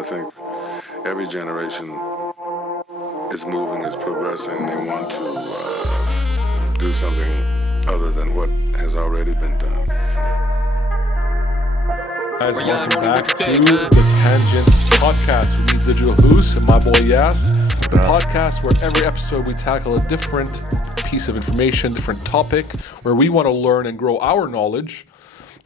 I think every generation is moving, is progressing. They want to do something other than what has already been done. Guys, welcome back to the Tangent Podcast with me, Digital Hoos, and my boy Yass. The podcast where every episode we tackle a different piece of information, different topic, where we want to learn and grow our knowledge,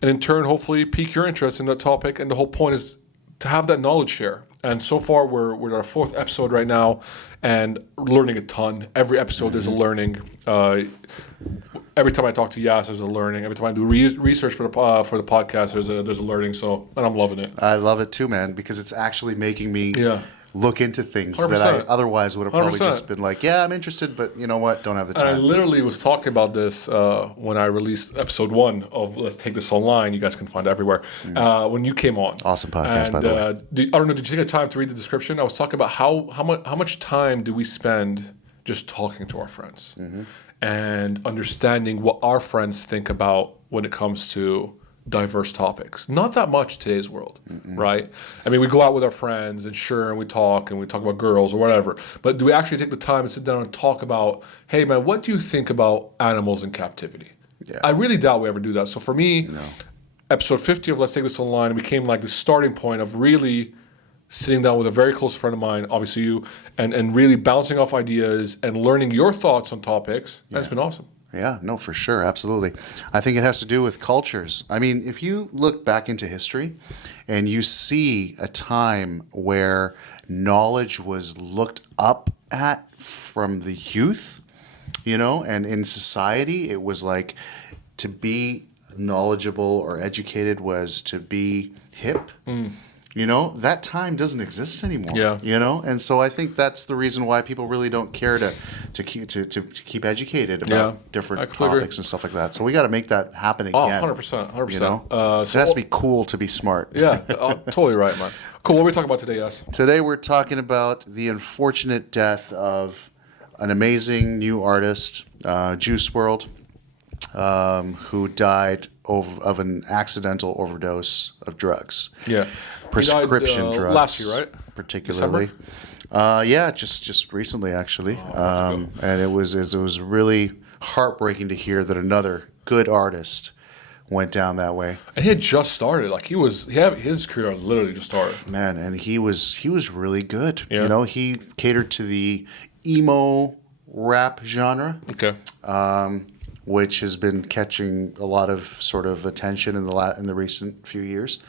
and in turn, hopefully, pique your interest in that topic. And the whole point is to have that knowledge share. And so far, we're at our fourth episode right now, and learning a ton. Every episode, there's a learning. Every time I talk to Yass, there's a learning. Every time I do research for the podcast, there's a learning. So, and I'm loving it. I love it too, man, because it's actually making me look into things 100%. that I otherwise would have probably 100%. just been like, yeah, I'm interested, but you know what? Don't have the time. I literally was talking about this when I released episode 1 of Let's Take This Online. You guys can find it everywhere. When you came on. Awesome podcast, by the way. I don't know, did you take the time to read the description? I was talking about how much time do we spend just talking to our friends and understanding what our friends think about when it comes to diverse topics. Not that much today's world, right? I mean, we go out with our friends and we talk about girls or whatever. But do we actually take the time and sit down and talk about, hey man, what do you think about animals in captivity? Yeah. I really doubt we ever do that. So for me, episode 50 of Let's Take This Online became like the starting point of really sitting down with a very close friend of mine, obviously you, and really bouncing off ideas and learning your thoughts on topics. Yeah. And it's been awesome. Yeah, no, for sure. Absolutely. I think it has to do with cultures. I mean, if you look back into history and you see a time where knowledge was looked up at from the youth, you know, and in society, it was like to be knowledgeable or educated was to be hip. You know, that time doesn't exist anymore. Yeah. You know, and so I think that's the reason why people really don't care to keep educated about different topics and stuff like that. So we got to make that happen again. 100%. You know, it has to be cool to be smart. Yeah, totally right, man. Cool. What are we talking about today, Yass? Today we're talking about the unfortunate death of an amazing new artist, Juice Wrld, who died of an accidental overdose of drugs. Yeah. Prescription drugs. Last year, right? Particularly. Just recently, actually. And it was really heartbreaking to hear that another good artist went down that way. And he had just started. Like his career literally just started. Man, and he was really good. Yeah. You know, he catered to the emo rap genre. Okay. Which has been catching a lot of sort of attention in the recent few years,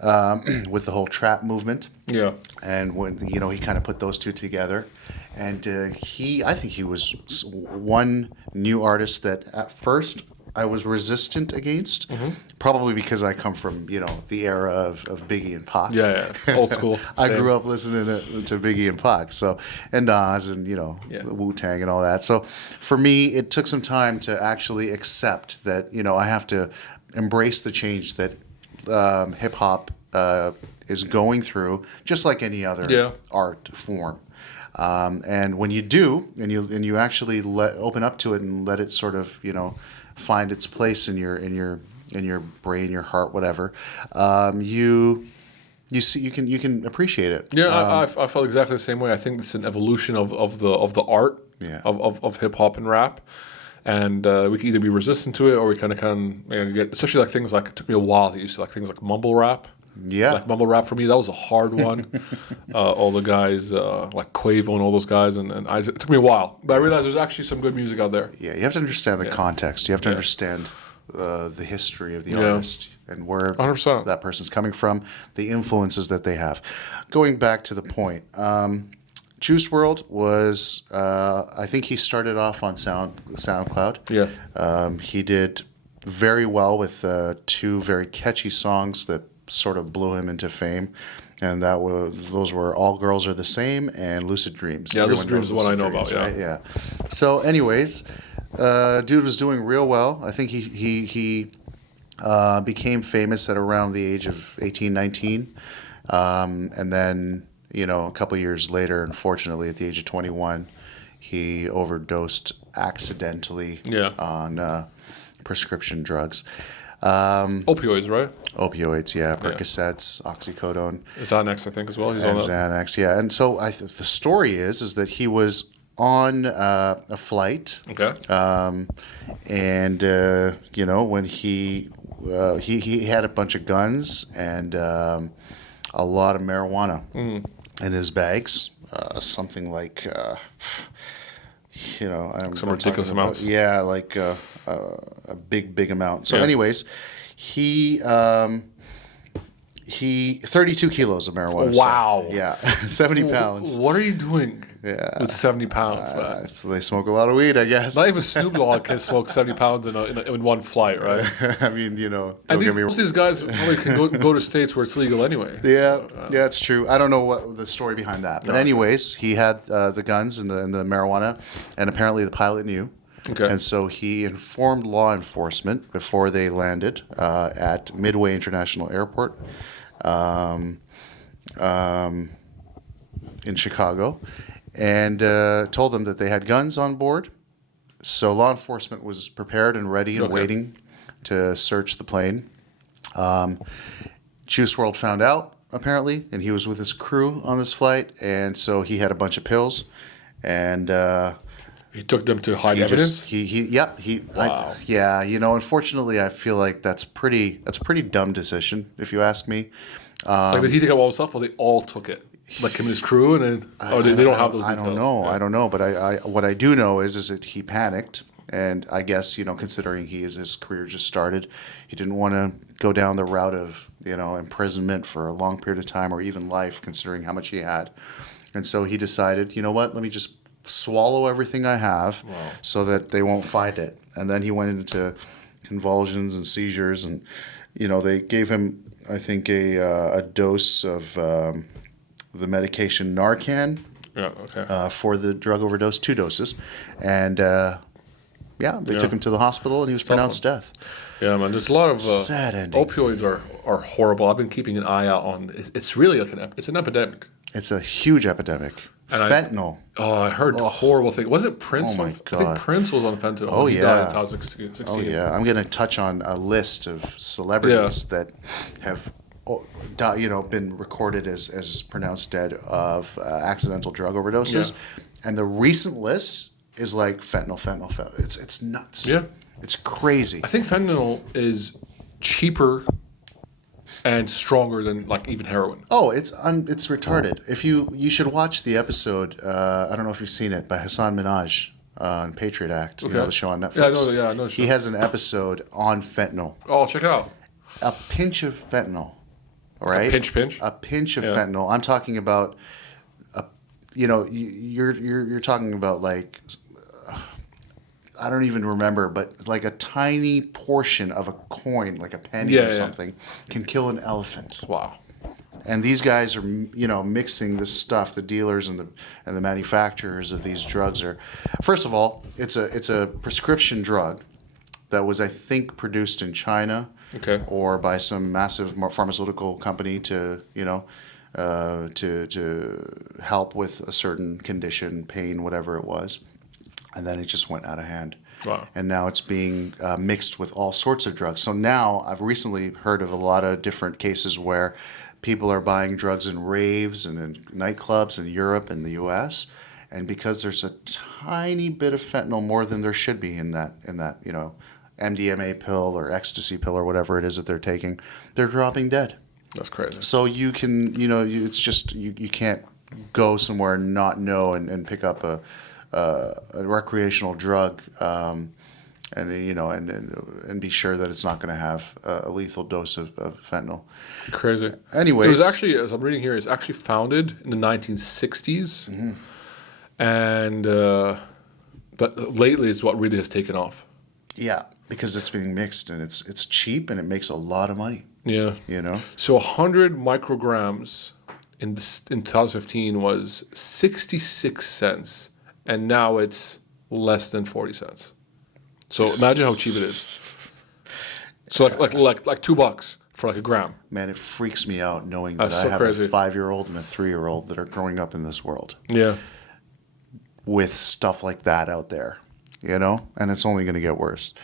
with the whole trap movement. Yeah. And when he kind of put those two together, and I think he was one new artist that at first I was resistant against, probably because I come from the era of Biggie and Pac. Yeah, old school. I grew up listening to Biggie and Pac, and Nas and Wu-Tang and all that. So for me, it took some time to actually accept that I have to embrace the change that hip hop is going through, just like any other art form. And when you do, and you actually open up to it and let it sort of find its place in your brain, your heart, whatever, you can appreciate it. Yeah, I felt exactly the same way. I think it's an evolution of the art of hip hop and rap, and we can either be resistant to it or we kind of get, especially like things like, it took me a while to use like things like mumble rap. Yeah, like mumble rap for me, that was a hard one. All the guys like Quavo and all those guys, and it took me a while, but I realized there's actually some good music out there. Yeah, you have to understand the context. You have to understand the history of the artist and where 100%. That person's coming from, the influences that they have. Going back to the point, Juice Wrld was, I think he started off on SoundCloud. Yeah, he did very well with 2 very catchy songs that sort of blew him into fame, and those were All Girls Are the Same and Lucid Dreams. Yeah, Lucid Dreams is the one I know about. Right? Yeah. So, anyways, dude was doing real well. I think he became famous at around the age of 18, 19, and then a couple years later, unfortunately, at the age of 21, he overdosed accidentally on prescription drugs. Opioids, right? Opioids, yeah, Percocets, oxycodone, Xanax, I think, as well. He's on and that. Xanax, yeah. And so the story is that he was on a flight, Okay. and when he had a bunch of guns and a lot of marijuana in his bags, something like Some ridiculous amounts. Yeah, like a big amount. So, anyways, he 32 kilos of marijuana. Wow. So, yeah, 70 pounds. What are you doing with 70 pounds, man? So they smoke a lot of weed, I guess. Not even Snoop Dogg can smoke 70 pounds in one flight, right? I mean, don't And get me most wrong. of these guys probably can go to states where it's legal anyway. Yeah, yeah, it's true. I don't know what the story behind that, but anyways, he had the guns and the marijuana, and apparently the pilot knew. Okay. And so he informed law enforcement before they landed at Midway International Airport in Chicago, and told them that they had guns on board. So law enforcement was prepared and ready and waiting to search the plane. Juice Wrld found out, apparently, and he was with his crew on this flight, and so he had a bunch of pills, and He took them to hide evidence. Unfortunately, I feel like that's a pretty dumb decision, if you ask me. Like, did he take it all himself, or they all took it? Like him and his crew, and then, they don't have those details. I don't know, but what I do know is that he panicked, and I guess considering his career just started, he didn't want to go down the route of imprisonment for a long period of time or even life, considering how much he had, and so he decided, let me just swallow everything I have, so that they won't find it, and then he went into convulsions and seizures, and they gave him, I think, a dose of the medication Narcan. Yeah. Okay. For the drug overdose, 2 doses, and they took him to the hospital, and he was pronounced death. Yeah, man. There's a lot of Sad ending. opioids are horrible. I've been keeping an eye out on. It's really like it's an epidemic. It's a huge epidemic. Fentanyl. I heard horrible things. Was it Prince? Oh my I think God. Prince was on fentanyl. Oh, He yeah. died in 2016. Oh yeah, I'm going to touch on a list of celebrities that have, been recorded as pronounced dead of accidental drug overdoses, and the recent list is like fentanyl. It's nuts. Yeah, it's crazy. I think fentanyl is cheaper and stronger than like even heroin. Oh, it's retarded. If you should watch the episode. I don't know if you've seen it, by Hassan Minhaj on Patriot Act. The show on Netflix. Yeah, I know. He has an episode on fentanyl. Oh, check it out. A pinch of fentanyl. All right. Pinch. A pinch of fentanyl. I'm talking about. You're talking about like. I don't even remember, but like a tiny portion of a coin, like a penny or something, can kill an elephant. Wow. And these guys are, mixing this stuff. The dealers and the manufacturers of these drugs are, first of all, it's a prescription drug that was, I think, produced in China, or by some massive pharmaceutical company to help with a certain condition, pain, whatever it was. And then it just went out of hand. Wow. And now it's being mixed with all sorts of drugs. So now I've recently heard of a lot of different cases where people are buying drugs in raves and in nightclubs in Europe and the U.S. And because there's a tiny bit of fentanyl more than there should be in that MDMA pill or ecstasy pill or whatever it is that they're taking, they're dropping dead. That's crazy. So you can, it's just you can't go somewhere and not know and pick up a recreational drug, and be sure that it's not going to have a lethal dose of fentanyl. Crazy. Anyways, it was actually, as I'm reading here, it's actually founded in the 1960s, and but lately it's what really has taken off. Yeah, because it's being mixed and it's cheap and it makes a lot of money. Yeah. So 100 micrograms in 2015 was 66 cents. And now it's less than 40 cents. So imagine how cheap it is. So like $2 for like a gram. Man, it freaks me out knowing that I have crazy. a 5-year-old and a 3-year-old that are growing up in this world. Yeah. With stuff like that out there, and it's only going to get worse.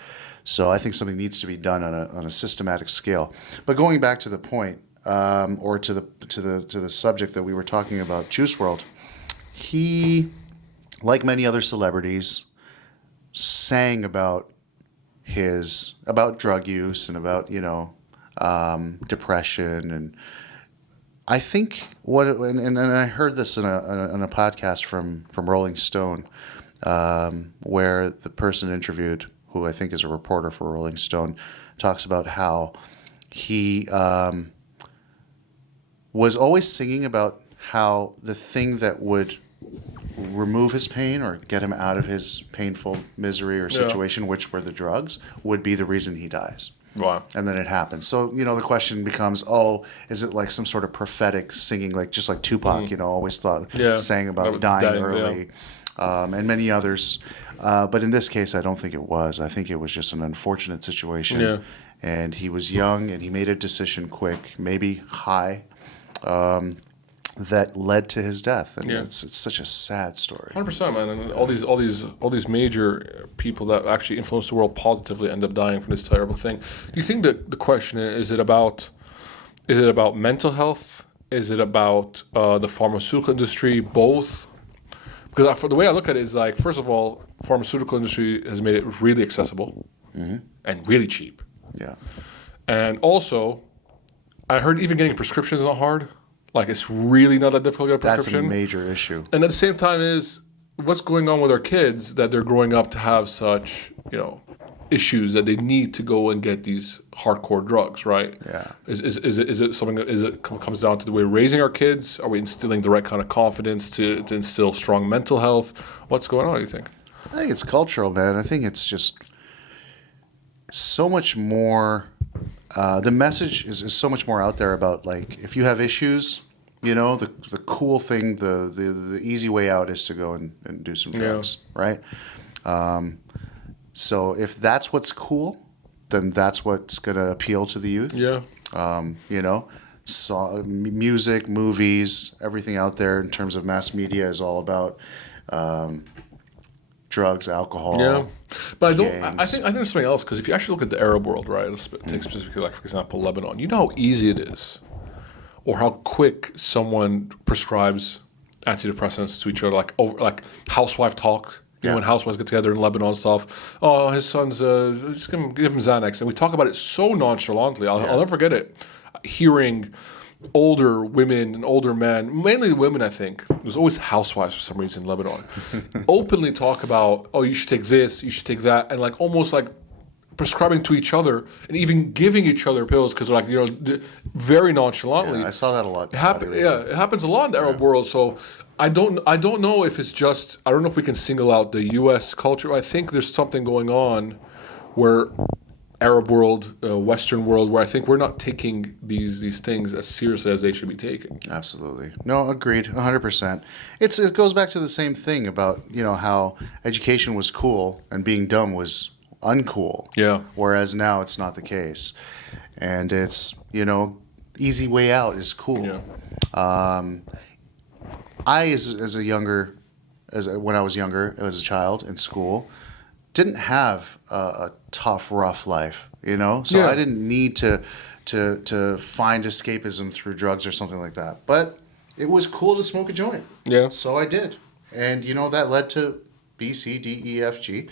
So I think something needs to be done on a systematic scale. But going back to the point, or to the subject that we were talking about, Juice Wrld, he, like many other celebrities, sang about drug use and about depression, and I think and I heard this in a podcast from Rolling Stone, where the person interviewed, who I think is a reporter for Rolling Stone, talks about how he was always singing about how the thing that would remove his pain or get him out of his painful misery or situation, which were the drugs, would be the reason he dies. Wow. And then it happens. So, the question becomes, is it like some sort of prophetic singing, just like Tupac, always sang about dying early, and many others. But in this case, I don't think it was. I think it was just an unfortunate situation. Yeah. And he was young, and he made a decision quick, maybe high, that led to his death. And it's such a sad story. 100%, man. And all these major people that actually influence the world positively end up dying from this terrible thing. Do you think that the question is it about mental health? Is it about the pharmaceutical industry? Both? Because for the way I look at it is like, first of all, pharmaceutical industry has made it really accessible and really cheap. Yeah. And also, I heard even getting prescriptions is not hard. Like, it's really not that difficult to get a prescription. That's a major issue. And at the same time is, what's going on with our kids that they're growing up to have such, issues that they need to go and get these hardcore drugs, right? Yeah. Is it something that comes down to the way we're raising our kids? Are we instilling the right kind of confidence to instill strong mental health? What's going on, you think? I think it's cultural, man. I think it's just so much more. The message is so much more out there about, like, if you have issues, the cool thing, the easy way out is to go and do some drugs, right? So if that's what's cool, then that's what's going to appeal to the youth. Yeah. Music, movies, everything out there in terms of mass media is all about drugs, alcohol. Yeah, but gangs. I think there's something else, because if you actually look at the Arab world, right? Let's take specifically, like, for example, Lebanon. You know how easy it is, or how quick someone prescribes antidepressants to each other, like housewife talk. When housewives get together in Lebanon and stuff, oh, his son's just give him Xanax, and we talk about it so nonchalantly. I'll never forget it. Hearing older women and older men, mainly women, I think, it was always housewives for some reason in Lebanon, openly talk about, oh, you should take this, you should take that, and like almost like prescribing to each other and even giving each other pills, because like, very nonchalantly. Yeah, I saw that a lot. It happens a lot in the Arab world. So I don't know if it's just, I don't know if we can single out the U.S. culture. I think there's something going on where Arab world, Western world, where I think we're not taking these things as seriously as they should be taken. Absolutely. No, agreed, 100%. It goes back to the same thing about, how education was cool and being dumb was uncool. Yeah. Whereas now it's not the case. And it's, easy way out is cool. Yeah. I, when I was younger, as a child in school, didn't have a tough, rough life, So I didn't need to find escapism through drugs or something like that. But it was cool to smoke a joint. Yeah. So I did, and that led to B, C, D, E, F, G.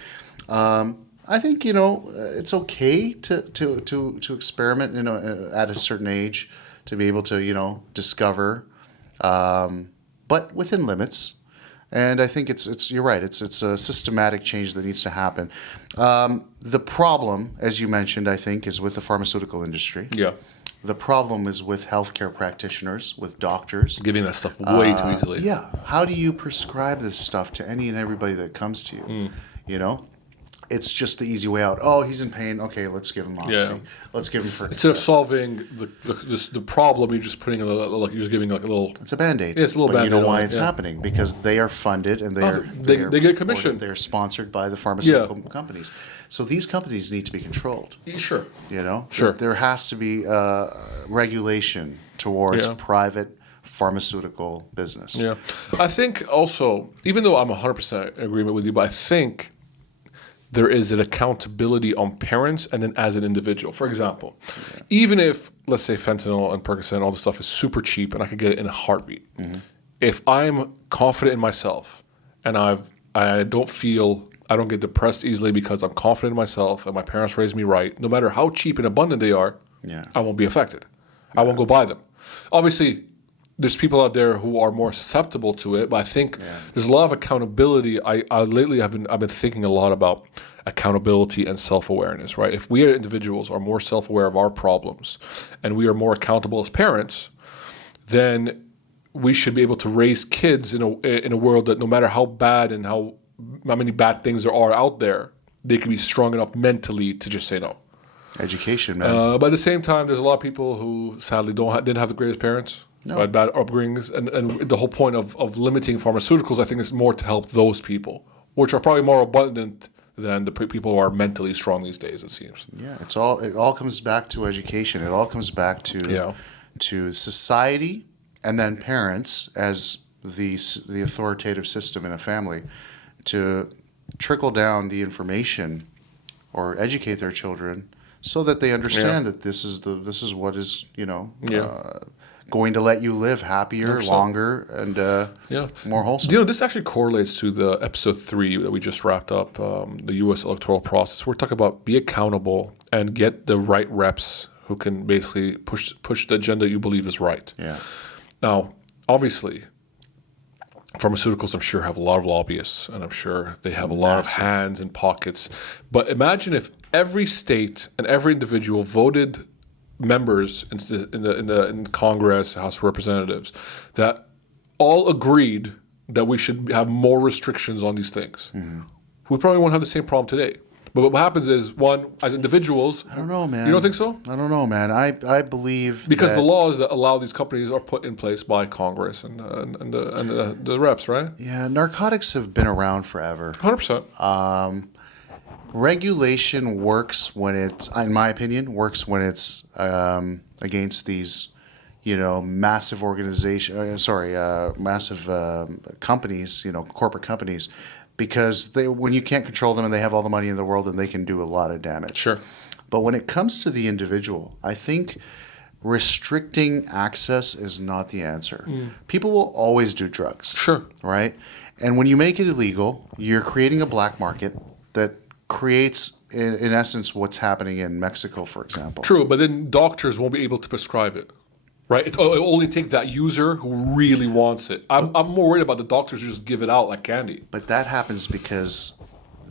I think it's okay to experiment, at a certain age, to be able to discover, but within limits. And I think it's you're right. It's a systematic change that needs to happen. The problem, as you mentioned, I think, is with the pharmaceutical industry. Yeah. The problem is with healthcare practitioners, with doctors. Giving that stuff way too easily. Yeah. How do you prescribe this stuff to any and everybody that comes to you? It's just the easy way out. Oh, he's in pain. Okay, let's give him Oxy. Yeah. Let's give him Percocet. Instead of solving the problem, you're just putting you're just giving like a little. It's a Band-Aid. Yeah, it's a little but Band-Aid. You know why on it's it, happening? Because they are funded and they get commission. They're sponsored by the pharmaceutical companies. So these companies need to be controlled. Sure. Sure. There has to be regulation towards private pharmaceutical business. Yeah. I think also, even though I'm 100% in agreement with you, but I think there is an accountability on parents and then as an individual. For example, even if, let's say, fentanyl and Percocet and all this stuff is super cheap and I could get it in a heartbeat, if I'm confident in myself and I don't get depressed easily because I'm confident in myself and my parents raised me right, no matter how cheap and abundant they are, I won't be affected. I won't go buy them. Obviously, there's people out there who are more susceptible to it, but I think there's a lot of accountability. I lately I've been thinking a lot about accountability and self-awareness, right? If we as individuals are more self-aware of our problems and we are more accountable as parents, then we should be able to raise kids in a world that no matter how bad and how many bad things there are out there, they can be strong enough mentally to just say no. Education, man. But at the same time, there's a lot of people who sadly didn't have the greatest parents. No. Had bad upbringings, and the whole point of limiting pharmaceuticals, I think, is more to help those people, which are probably more abundant than the people who are mentally strong these days. It seems. Yeah, it all comes back to education. It all comes back to society, and then parents as the authoritative system in a family to trickle down the information or educate their children so that they understand that this is what is going to let you live happier, 100%. Longer, and more wholesome. This actually correlates to the episode 3 that we just wrapped up, the U.S. electoral process. We're talking about be accountable and get the right reps who can basically push the agenda you believe is right. Yeah. Now, obviously, pharmaceuticals, I'm sure, have a lot of lobbyists, and I'm sure they have a lot of hands and pockets. But imagine if every state and every individual voted members in Congress, House of Representatives, that all agreed that we should have more restrictions on these things. Mm-hmm. We probably won't have the same problem today. But what happens is, one, as individuals, I don't know, man. You don't think so? I don't know, man. I believe because the laws that allow these companies are put in place by Congress and the reps, right? Yeah, narcotics have been around forever. 100%. Regulation works when it's, in my opinion, against these, massive companies, corporate companies, because when you can't control them and they have all the money in the world, and they can do a lot of damage. Sure. But when it comes to the individual, I think restricting access is not the answer. People will always do drugs. Sure. Right? And when you make it illegal, you're creating a black market that creates, in essence, what's happening in Mexico, for example. True, but then doctors won't be able to prescribe it, right? It'll only take that user who really wants it. I'm more worried about the doctors who just give it out like candy. But that happens because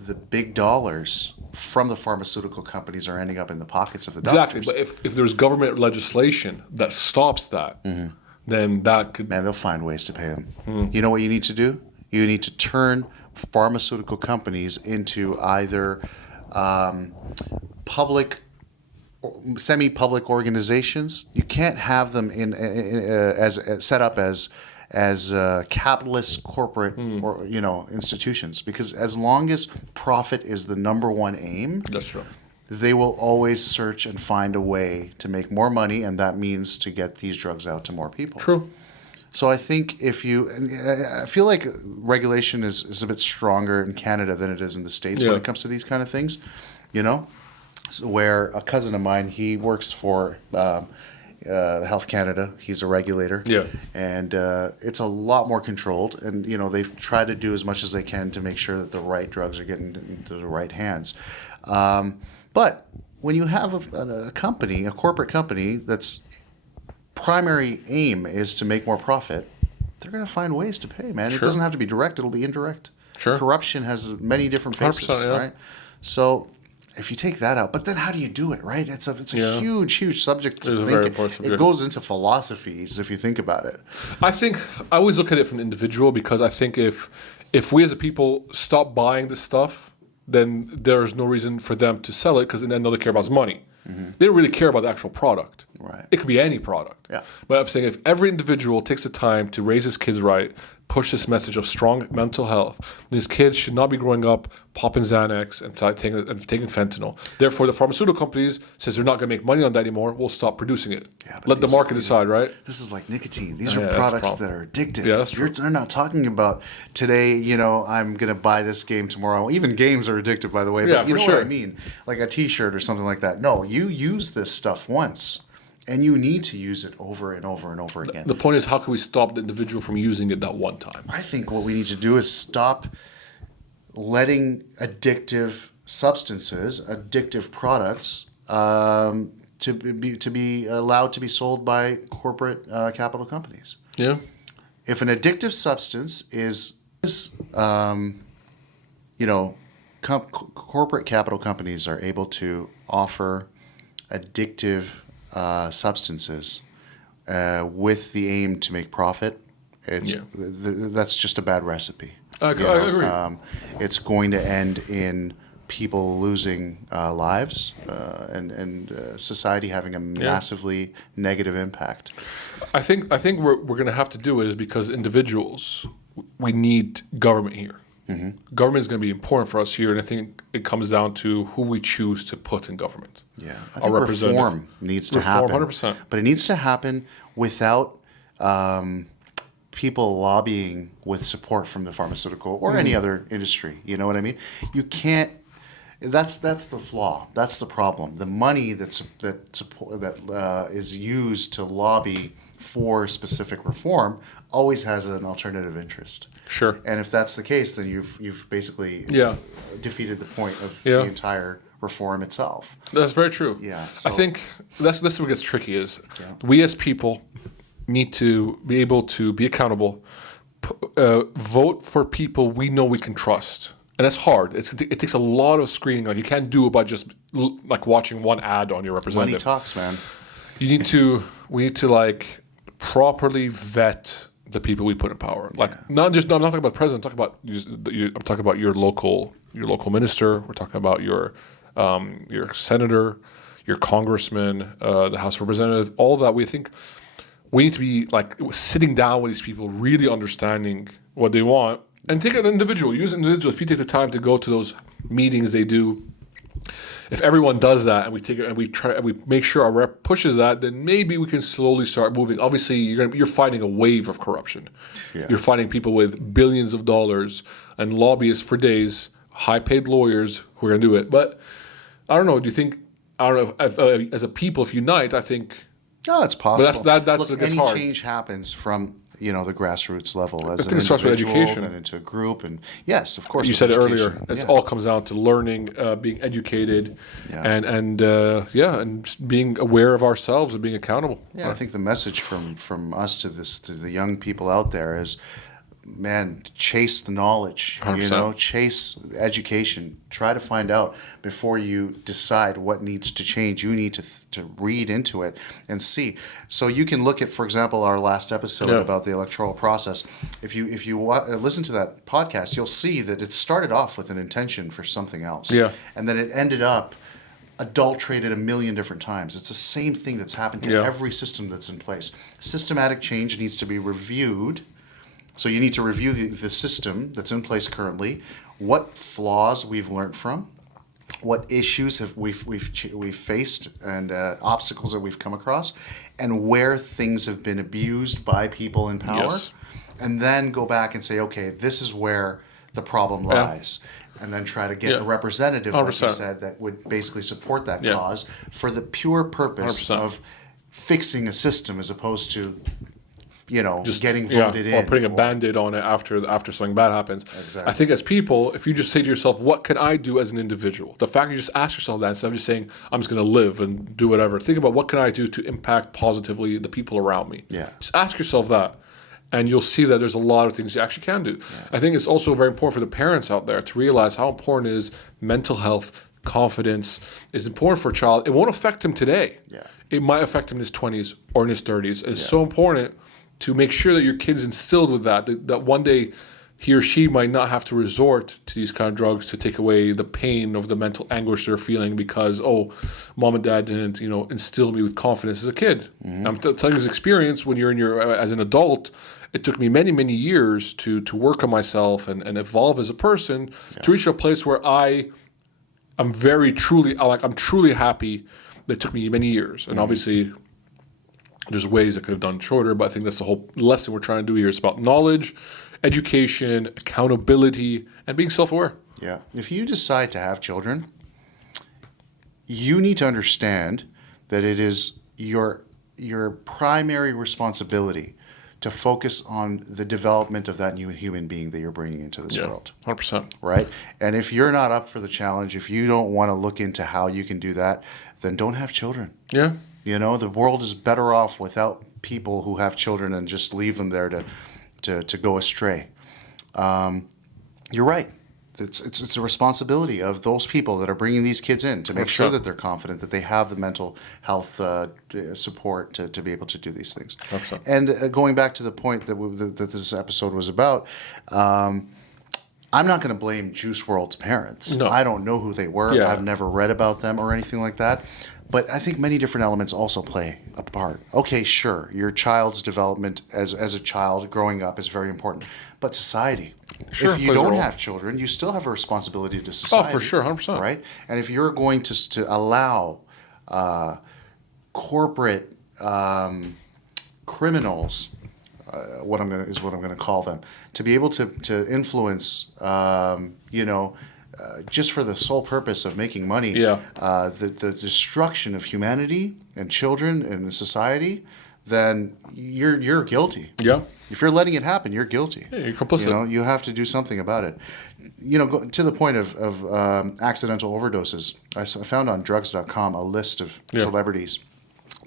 the big dollars from the pharmaceutical companies are ending up in the pockets of the doctors. Exactly, but if there's government legislation that stops that, then that could... Man, they'll find ways to pay them. You know what you need to do? You need to turn pharmaceutical companies into either public, semi-public organizations. You can't have them as set up as capitalist corporate or institutions, because as long as profit is the number one aim, that's true, they will always search and find a way to make more money, and that means to get these drugs out to more people. True. So I think I feel like regulation is a bit stronger in Canada than it is in the States when it comes to these kind of things, where a cousin of mine, he works for Health Canada. He's a regulator. Yeah. And it's a lot more controlled. And, they've tried to do as much as they can to make sure that the right drugs are getting into the right hands. But when you have a company, a corporate company that's primary aim is to make more profit, they're going to find ways to pay, man. Sure. It doesn't have to be direct. It'll be indirect. Sure. Corruption has many different faces, right? So if you take that out, but then how do you do it, right? It's a huge subject to think. Very important subject. It goes into philosophies if you think about it. I think I always look at it from an individual, because I think if we as a people stop buying this stuff, then there's no reason for them to sell it, because then all they care about is money. Mm-hmm. They don't really care about the actual product. Right. It could be any product. Yeah. But I'm saying if every individual takes the time to raise his kids right, push this message of strong mental health. These kids should not be growing up popping Xanax and taking fentanyl. Therefore, the pharmaceutical companies, since they're not going to make money on that anymore, will stop producing it. Yeah, Let the market decide, right? This is like nicotine. These are that's the products problem. that are addictive. Yeah, that's true. They're not talking about today, I'm going to buy this game tomorrow. Even games are addictive, by the way. Yeah, But you for know sure. what I mean? Like a T-shirt or something like that. No, you use this stuff once, and you need to use it over and over and over again. The point is, how can we stop the individual from using it that one time? I think what we need to do is stop letting addictive substances, addictive products, to be allowed to be sold by corporate capital companies. Yeah. If an addictive substance is corporate capital companies are able to offer addictive substances with the aim to make profit, that's just a bad recipe. I agree. It's going to end in people losing lives and society having a massively negative impact. I think what we're going to have to do is, because individuals, we need government here. Mm-hmm. Government is going to be important for us here, and I think it comes down to who we choose to put in government. Yeah, I think reform needs to happen. 100%. But it needs to happen without people lobbying with support from the pharmaceutical or any other industry. You know what I mean? You can't. That's the flaw. That's the problem. The money that is used to lobby for specific reform always has an alternative interest. Sure. And if that's the case, then you've basically defeated the point of the entire reform itself. That's very true. Yeah. I think that's what gets tricky is we as people need to be able to be accountable, vote for people we know we can trust. And that's hard. It takes a lot of screening. Like, you can't do it by just like watching one ad on your representative. Money talks, man. We need to like properly vet the people we put in power. Like, I'm not talking about the president. I'm talking about your local minister. We're talking about your senator, your congressman, the House Representative. All that. We think we need to be like sitting down with these people, really understanding what they want. And take an individual. Use an individual. If you take the time to go to those meetings they do, if everyone does that, and we take it and we make sure our rep pushes that, then maybe we can slowly start moving. Obviously, you're fighting a wave of corruption. Yeah. You're fighting people with billions of dollars and lobbyists for days, high-paid lawyers who are going to do it. But I don't know. Do you think? I don't know. If, as a people, if unite, I think. No, it's possible. But that's Look, what gets any hard. change happens from the grassroots level as I think an it starts with individual, education. then into a group, and yes, of course. You with said it education. earlier. It all comes down to learning, being educated, and being aware of ourselves and being accountable. Yeah, I think the message from us to the young people out there is, man, chase the knowledge. 100%. Chase education. Try to find out before you decide what needs to change. You need to read into it and see. So you can look at, for example, our last episode about the electoral process. If you listen to that podcast, you'll see that it started off with an intention for something else. Yeah. And then it ended up adulterated a million different times. It's the same thing that's happened to every system that's in place. Systematic change needs to be reviewed. So you need to review the system that's in place currently, what flaws we've learned from, what issues we've faced, and obstacles that we've come across, and where things have been abused by people in power, and then go back and say, okay, this is where the problem lies. And then try to get a representative, 100%. like you said, that would basically support that cause for the pure purpose 100%. Of fixing a system as opposed to just getting voted in. Or putting a Band-Aid on it after something bad happens. Exactly. I think as people, if you just say to yourself, what can I do as an individual? The fact you just ask yourself that instead of just saying, I'm just going to live and do whatever. Think about what can I do to impact positively the people around me. Yeah. Just ask yourself that. And you'll see that there's a lot of things you actually can do. Yeah. I think it's also very important for the parents out there to realize how important is mental health, confidence is important for a child. It won't affect him today. Yeah. It might affect him in his 20s or in his 30s. It's so important to make sure that your kid is instilled with that one day he or she might not have to resort to these kind of drugs to take away the pain of the mental anguish they're feeling because, mom and dad didn't, instill me with confidence as a kid. I'm telling you this experience when you're as an adult. It took me many, many years to work on myself and evolve as a person to reach a place where I'm truly happy. That took me many years. And obviously there's ways I could have done shorter, but I think that's the whole lesson we're trying to do here. It's about knowledge, education, accountability, and being self-aware. Yeah. If you decide to have children, you need to understand that it is your primary responsibility to focus on the development of that new human being that you're bringing into this world. 100%. Right? And if you're not up for the challenge, if you don't want to look into how you can do that, then don't have children. Yeah. The world is better off without people who have children and just leave them there to go astray. You're right. It's a responsibility of those people that are bringing these kids in to make sure that they're confident, that they have the mental health support to be able to do these things. 100%. And going back to the point that this episode was about, I'm not going to blame Juice Wrld's parents. No. I don't know who they were. Yeah. I've never read about them or anything like that. But I think many different elements also play a part. Okay, sure, your child's development as a child growing up is very important. But society. Sure, if you plays a don't role. have children, you still have a responsibility to society. Oh, for sure, 100%. Right? And if you're going to allow corporate criminals, what I'm going to call them, to be able to influence, just for the sole purpose of making money, the destruction of humanity and children and society, then you're guilty. Yeah. If you're letting it happen, you're guilty. Yeah, you're complicit. You have to do something about it. To the point of accidental overdoses, I found on drugs.com a list of celebrities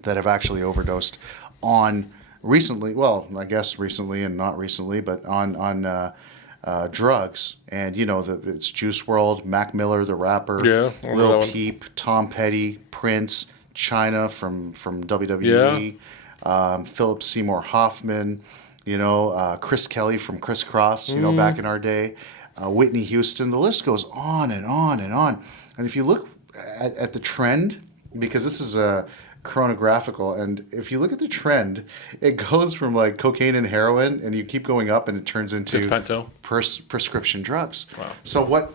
that have actually overdosed on recently, well, I guess recently and not recently, but on drugs. And, it's Juice Wrld, Mac Miller, the rapper, Lil Peep, Tom Petty, Prince, China from WWE, Philip Seymour Hoffman, Chris Kelly from Criss Cross, back in our day, Whitney Houston. The list goes on and on and on. And if you look at the trend, because this is a chronographical, and if you look at the trend, it goes from like cocaine and heroin, and you keep going up, and it turns into fentanyl. Prescription drugs. Wow. So what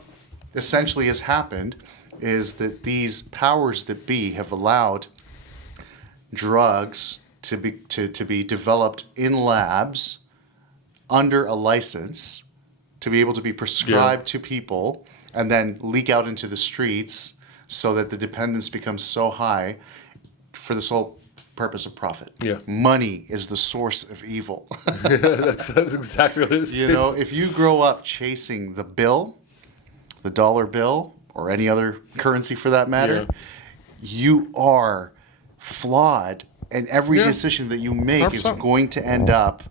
essentially has happened is that these powers that be have allowed drugs to be developed in labs under a license to be able to be prescribed to people and then leak out into the streets so that the dependence becomes so high for the sole purpose of profit. Yeah. Money is the source of evil. that's exactly what it is. If you grow up chasing the bill, the dollar bill, or any other currency for that matter, you are flawed, and every decision that you make 100%. is going to end up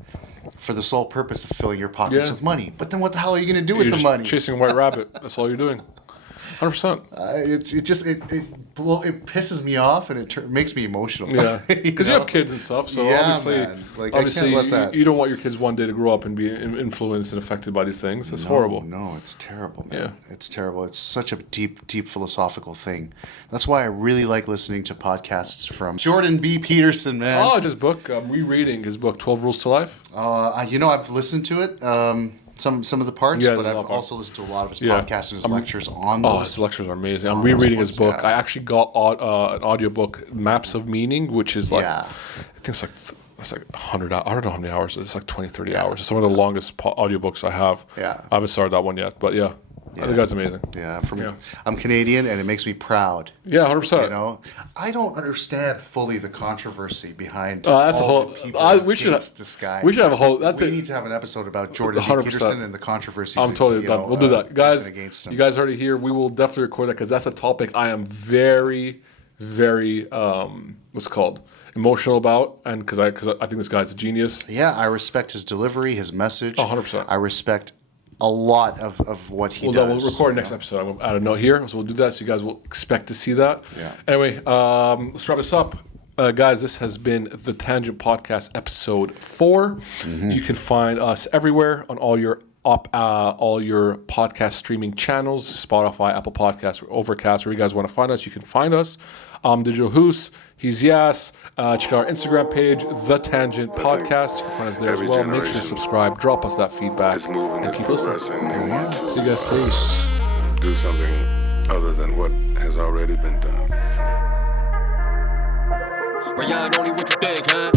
for the sole purpose of filling your pockets with money. But then what the hell are you going to do with the money? Chasing a white rabbit. That's all you're doing. 100%. It pisses me off, and it makes me emotional. Yeah, because you have kids and stuff, so obviously, man. Like, I can't let that. You don't want your kids one day to grow up and be influenced and affected by these things. It's horrible. No, it's terrible, man. Yeah. It's terrible. It's such a deep, deep philosophical thing. That's why I really like listening to podcasts from Jordan B. Peterson, man. Oh, his book. I'm rereading his book, 12 Rules to Life. I've listened to it. Some of the parts, but I've also listened to a lot of his podcasts and his lectures on those. His lectures are amazing. I'm rereading his book. I actually got an audiobook, Maps of Meaning, which is like, I think it's like 100 hours. I don't know how many hours. It's like 20, 30 hours. It's some of the longest audiobooks I have. Yeah. I haven't started that one yet, but the guy's amazing. I'm Canadian, and it makes me proud. Yeah, 100%. I don't understand fully the controversy behind that's a all whole. the people We should this guy. We should have a whole. We need to have an episode about Jordan B. 100%. Peterson and the controversies. I'm totally done. We'll do that, guys. Against him. You guys heard it here. We will definitely record that because that's a topic I am very, very what's it called, emotional about, and because I think this guy's a genius. Yeah, I respect his delivery, his message. 100%. I respect a lot of what he does. We'll record next episode. I'm going to add a note here, so we'll do that. So you guys will expect to see that. Yeah. Anyway, let's wrap this up. Guys, this has been the Tangent Podcast episode 4. Mm-hmm. You can find us everywhere on all your all your podcast streaming channels, Spotify, Apple Podcasts, or Overcast, where you guys want to find us. You can find us. Digital Hoos, he's Yass. Check out our Instagram page, The Tangent Podcast. You can find us there as every well. Make sure to generation subscribe, drop us that feedback, It's moving, and it's keep listening. progressing. They want See you guys. Peace. to do something other than what has already been done. Beyond only what you think, huh?